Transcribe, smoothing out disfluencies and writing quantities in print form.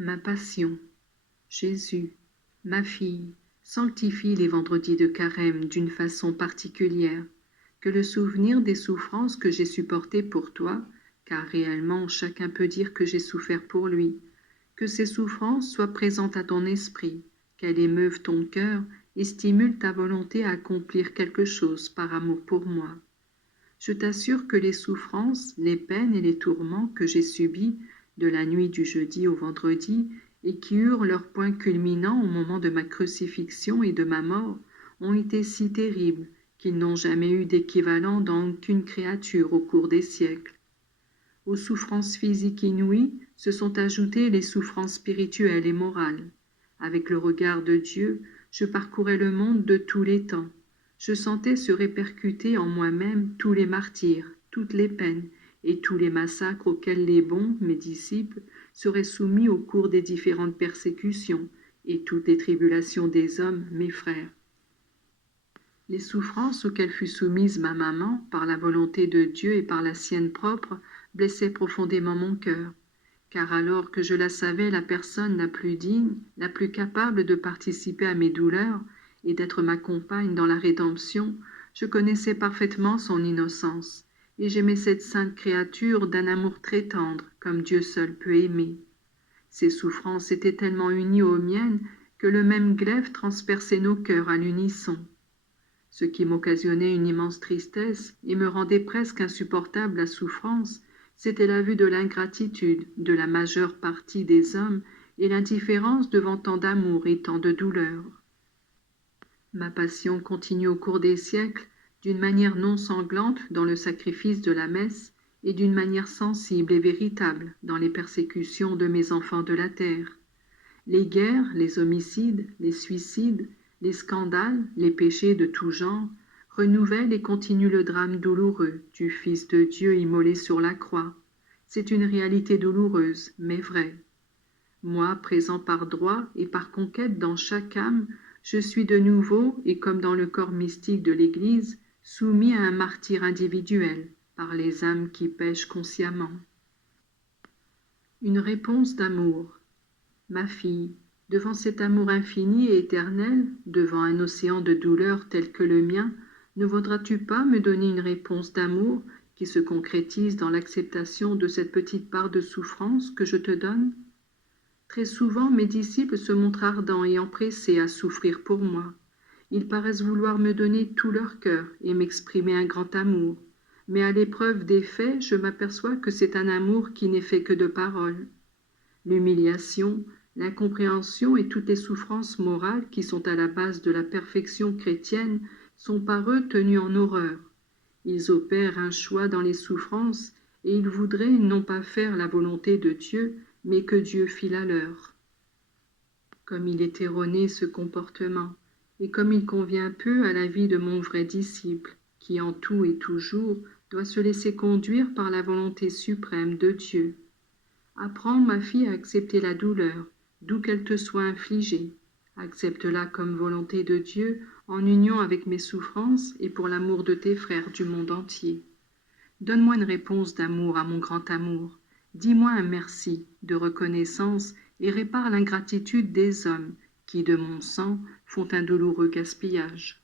Ma passion. Jésus, ma fille, sanctifie les vendredis de carême d'une façon particulière, que le souvenir des souffrances que j'ai supportées pour toi, car réellement chacun peut dire que j'ai souffert pour lui, que ces souffrances soient présentes à ton esprit, qu'elles émeuvent ton cœur et stimulent ta volonté à accomplir quelque chose par amour pour moi. Je t'assure que les souffrances, les peines et les tourments que j'ai subis de la nuit du jeudi au vendredi et qui eurent leur point culminant au moment de ma crucifixion et de ma mort ont été si terribles qu'ils n'ont jamais eu d'équivalent dans aucune créature au cours des siècles. Aux souffrances physiques inouïes se sont ajoutées les souffrances spirituelles et morales. Avec le regard de Dieu, je parcourais le monde de tous les temps. Je sentais se répercuter en moi-même tous les martyrs, toutes les peines et tous les massacres auxquels les bons, mes disciples, seraient soumis au cours des différentes persécutions et toutes les tribulations des hommes, mes frères. Les souffrances auxquelles fut soumise ma maman, par la volonté de Dieu et par la sienne propre, blessaient profondément mon cœur, car alors que je la savais la personne la plus digne, la plus capable de participer à mes douleurs et d'être ma compagne dans la rédemption, je connaissais parfaitement son innocence, et j'aimais cette sainte créature d'un amour très tendre, comme Dieu seul peut aimer. Ses souffrances étaient tellement unies aux miennes que le même glaive transperçait nos cœurs à l'unisson. Ce qui m'occasionnait une immense tristesse et me rendait presque insupportable la souffrance, c'était la vue de l'ingratitude de la majeure partie des hommes et l'indifférence devant tant d'amour et tant de douleur. Ma passion continue au cours des siècles, d'une manière non sanglante dans le sacrifice de la messe et d'une manière sensible et véritable dans les persécutions de mes enfants de la terre. Les guerres, les homicides, les suicides, les scandales, les péchés de tout genre, renouvellent et continuent le drame douloureux du Fils de Dieu immolé sur la croix. C'est une réalité douloureuse, mais vraie. Moi, présent par droit et par conquête dans chaque âme, je suis de nouveau, et comme dans le corps mystique de l'Église, soumis à un martyre individuel par les âmes qui pêchent consciemment. Une réponse d'amour. Ma fille, devant cet amour infini et éternel, devant un océan de douleur tel que le mien, ne voudras-tu pas me donner une réponse d'amour qui se concrétise dans l'acceptation de cette petite part de souffrance que je te donne? Très souvent, mes disciples se montrent ardents et empressés à souffrir pour moi. Ils paraissent vouloir me donner tout leur cœur et m'exprimer un grand amour. Mais à l'épreuve des faits, je m'aperçois que c'est un amour qui n'est fait que de paroles. L'humiliation, l'incompréhension et toutes les souffrances morales qui sont à la base de la perfection chrétienne sont par eux tenues en horreur. Ils opèrent un choix dans les souffrances et ils voudraient non pas faire la volonté de Dieu, mais que Dieu fît la leur. Comme il est erroné ce comportement, et comme il convient peu à la vie de mon vrai disciple, qui en tout et toujours doit se laisser conduire par la volonté suprême de Dieu. Apprends, ma fille, à accepter la douleur, d'où qu'elle te soit infligée. Accepte-la comme volonté de Dieu, en union avec mes souffrances et pour l'amour de tes frères du monde entier. Donne-moi une réponse d'amour à mon grand amour. Dis-moi un merci, de reconnaissance, et répare l'ingratitude des hommes qui, de mon sang, font un douloureux gaspillage.